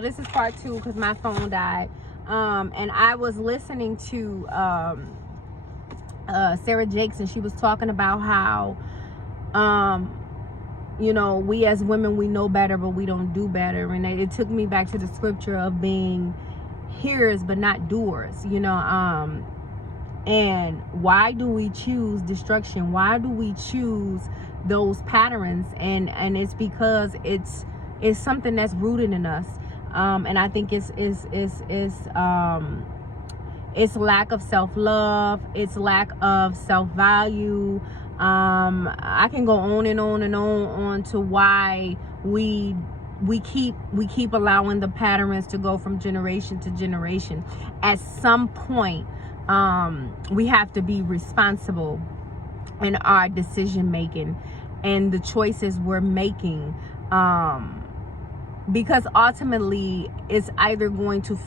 So this is part 2 because my phone died. And I was listening to Sarah Jakes, and she was talking about how you know, we as women, we know better, but we don't do better. And it took me back to the scripture of being hearers but not doers, you know. And why do we choose destruction? Why do we choose those patterns? And it's because it's something that's rooted in us. And I think it's lack of self-love, it's lack of self-value. I can go on and on and on to why we keep allowing the patterns to go from generation to generation. At some point, we have to be responsible in our decision making and the choices we're making, because ultimately it's either going to be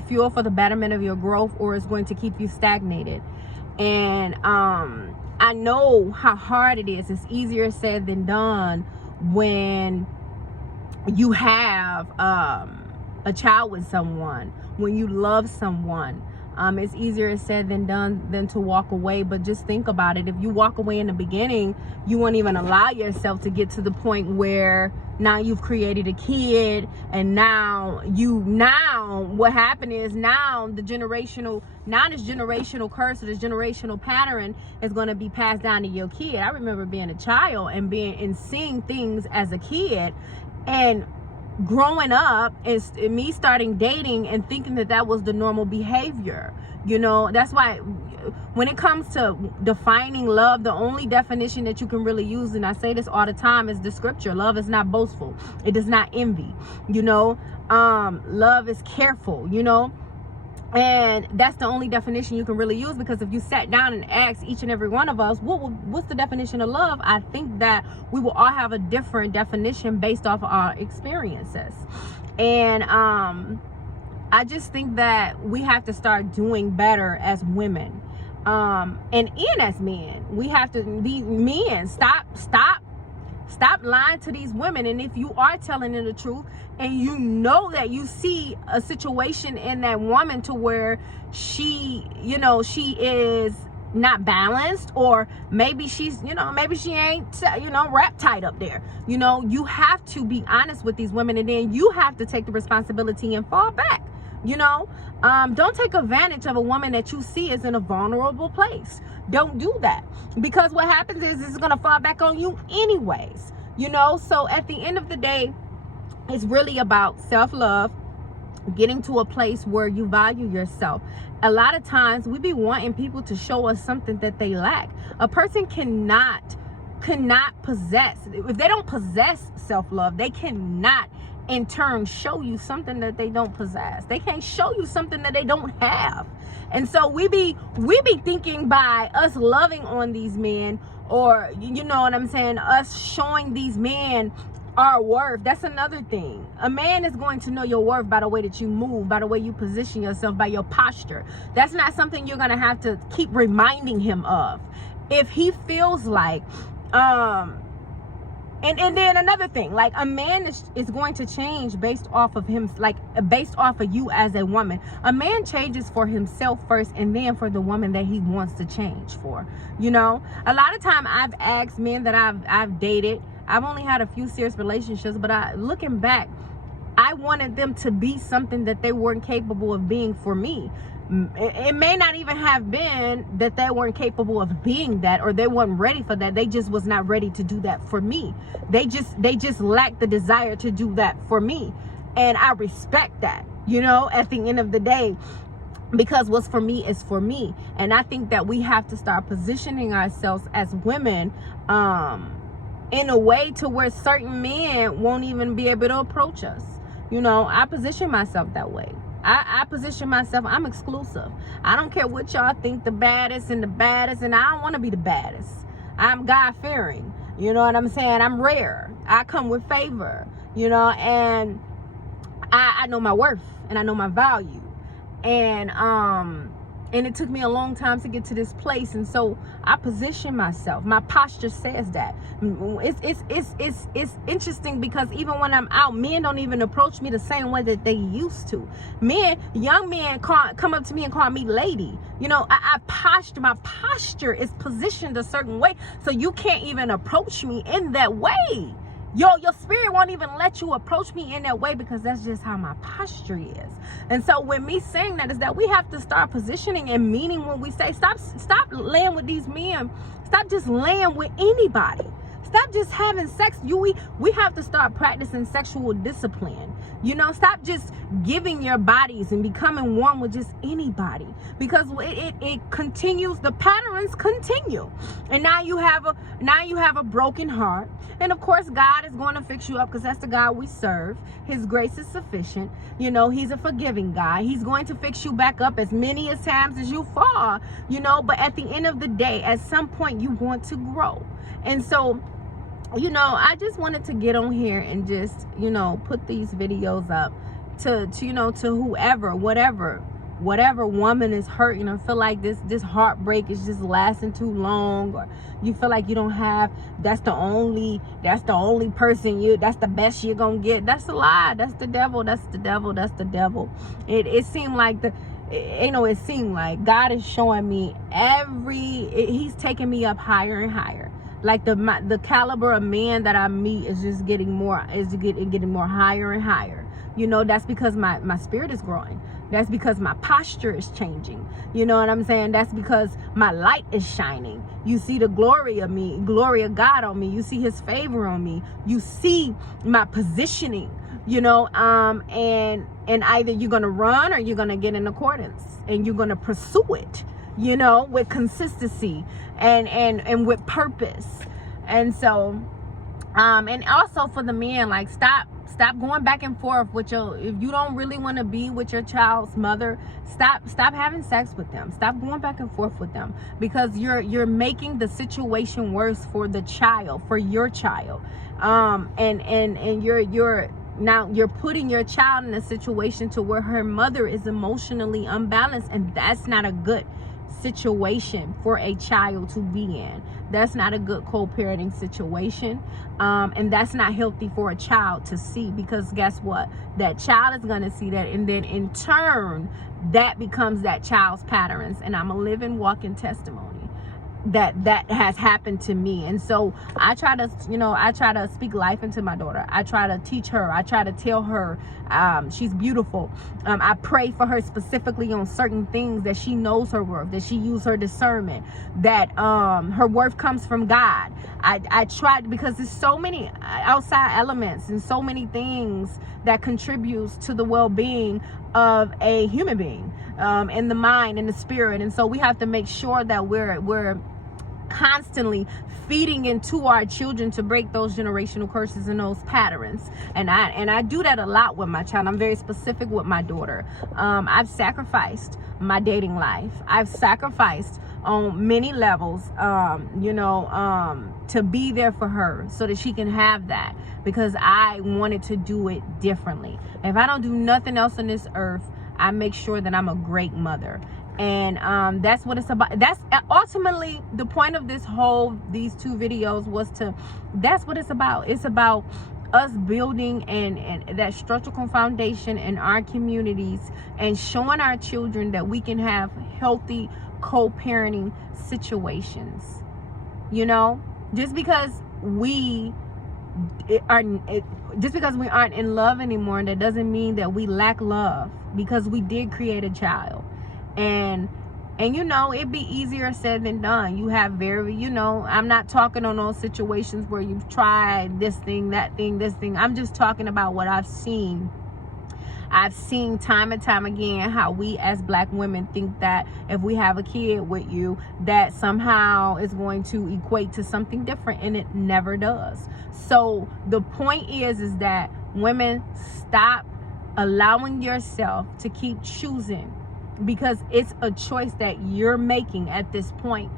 fuel for the betterment of your growth, or it's going to keep you stagnated. And I know how hard it is. It's easier said than done when you have a child with someone, when you love someone. It's easier said than done than to walk away. But just think about it. If you walk away in the beginning, you won't even allow yourself to get to the point where now you've created a kid, and now what happened is now this generational curse or this generational pattern is going to be passed down to your kid. I remember being a child and seeing things as a kid, and growing up and me starting dating and thinking that was the normal behavior. You know, that's why when it comes to defining love, the only definition that you can really use, and I say this all the time, is the scripture. Love is not boastful. It does not envy. You know, love is careful, you know. And that's the only definition you can really use, because if you sat down and asked each and every one of us, what's the definition of love? I think that we will all have a different definition based off of our experiences. And I just think that we have to start doing better as women. And as men, we have to be men. Stop lying to these women. And if you are telling them the truth, and you know that you see a situation in that woman to where she is not balanced, or maybe maybe she ain't, wrapped tight up there. You know, you have to be honest with these women, and then you have to take the responsibility and fall back. You know, don't take advantage of a woman that you see is in a vulnerable place. Don't do that, because what happens is it's going to fall back on you anyways. You know, so at the end of the day, it's really about self-love, getting to a place where you value yourself. A lot of times we be wanting people to show us something that they lack. A person cannot possess, if they don't possess self-love, they cannot in turn show you something that they don't possess. They can't show you something that they don't have. And so we be thinking by us loving on these men, or you know what I'm saying, us showing these men our worth. That's another thing. A man is going to know your worth by the way that you move, by the way you position yourself, by your posture. That's not something you're gonna have to keep reminding him of. If he feels like and then another thing, like, a man is going to change based off of him, like based off of you as a woman. A man changes for himself first, and then for the woman that he wants to change for. You know, a lot of time I've asked men that I've dated. I've only had a few serious relationships, but looking back, I wanted them to be something that they weren't capable of being for me. It may not even have been that they weren't capable of being that, or they weren't ready for that. They just was not ready to do that for me. They just lacked the desire to do that for me. And I respect that, you know, at the end of the day, because what's for me is for me. And I think that we have to start positioning ourselves as women in a way to where certain men won't even be able to approach us. You know, I position myself that way. I position myself, I'm exclusive. I don't care what y'all think, the baddest, and I don't want to be the baddest. I'm God-fearing. You know what I'm saying? I'm rare. I come with favor, you know, and I know my worth, and I know my value. And And it took me a long time to get to this place. And so I position myself. My posture says that. It's interesting because even when I'm out, men don't even approach me the same way that they used to. Young men come up to me and call me lady. You know, my posture is positioned a certain way. So you can't even approach me in that way. Your spirit won't even let you approach me in that way, because that's just how my posture is. And so with me saying that is that we have to start positioning and meaning when we say stop laying with these men. Stop just laying with anybody. Stop just having sex. We have to start practicing sexual discipline. You know, stop just giving your bodies and becoming one with just anybody, because it continues. The patterns continue, and now you have a broken heart. And of course, God is going to fix you up, because that's the God we serve. His grace is sufficient. You know, He's a forgiving God. He's going to fix you back up as many as times as you fall. You know, but at the end of the day, at some point, you want to grow, and so, you know, I just wanted to get on here and just, you know, put these videos up to you know, to whoever, whatever woman is hurting, or feel like this heartbreak is just lasting too long, or you feel like you don't have, that's the only person that's the best you're gonna get. That's a lie. That's the devil. It seemed like it seemed like God is showing me He's taking me up higher and higher. Like the caliber of man that I meet is just getting more higher and higher. You know, that's because my spirit is growing. That's because my posture is changing. You know what I'm saying? That's because my light is shining. You see the glory of God on me. You see His favor on me. You see my positioning, you know, and either you're going to run or you're going to get in accordance, and you're going to pursue it, you know, with consistency and with purpose. And so, and also for the men, like, stop going back and forth with if you don't really want to be with your child's mother, stop having sex with them. Stop going back and forth with them, because you're making the situation worse for the child, for your child. And you're putting your child in a situation to where her mother is emotionally unbalanced, and that's not a good situation for a child to be in. That's not a good co-parenting situation, and that's not healthy for a child to see, because guess what? That child is going to see that, and then in turn that becomes that child's patterns. And I'm a living walking testimony that has happened to me. And so I try to speak life into my daughter. I try to teach her. I try to tell her she's beautiful. I pray for her specifically on certain things, that she knows her worth, that she uses her discernment, that her worth comes from God. I try, because there's so many outside elements and so many things that contributes to the well-being of a human being, in the mind and the spirit. And so we have to make sure that we're constantly feeding into our children to break those generational curses and those patterns. And I do that a lot with my child. I'm very specific with my daughter. I've sacrificed my dating life. I've sacrificed on many levels, to be there for her so that she can have that, because I wanted to do it differently. If I don't do nothing else on this earth, I make sure that I'm a great mother. And that's what it's about. That's ultimately the point of these two videos that's what it's about. It's about us building and that structural foundation in our communities, and showing our children that we can have healthy co-parenting situations. You know, just because we aren't in love anymore, that doesn't mean that we lack love, because we did create a child. And you know, it'd be easier said than done. You have I'm not talking on those situations where you've tried this thing, that thing, this thing. I'm just talking about what I've seen. I've seen time and time again how we as Black women think that if we have a kid with you, that somehow is going to equate to something different, and it never does. So the point is that women, stop allowing yourself to keep choosing, because it's a choice that you're making at this point,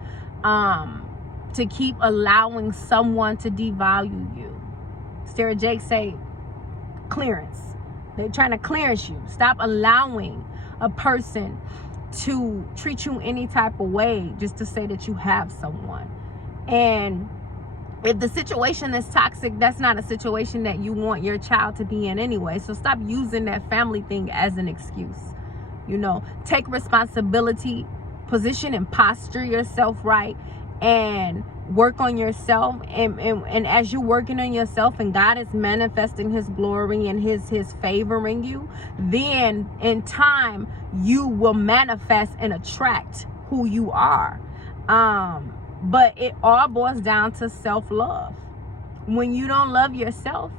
to keep allowing someone to devalue you. Sarah Jake say clearance. They're trying to clearance you. Stop allowing a person to treat you any type of way just to say that you have someone. And if the situation is toxic, that's not a situation that you want your child to be in anyway. So stop using that family thing as an excuse. You know, take responsibility, position and posture yourself right, and work on yourself. And as you're working on yourself and God is manifesting his glory and his favoring you, then in time you will manifest and attract who you are. But it all boils down to self-love. When you don't love yourself,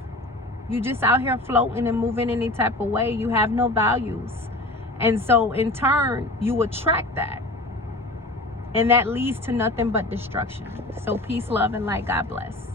you just out here floating and moving any type of way. You have no values. And so in turn, you attract that. And that leads to nothing but destruction. So peace, love, and light. God bless.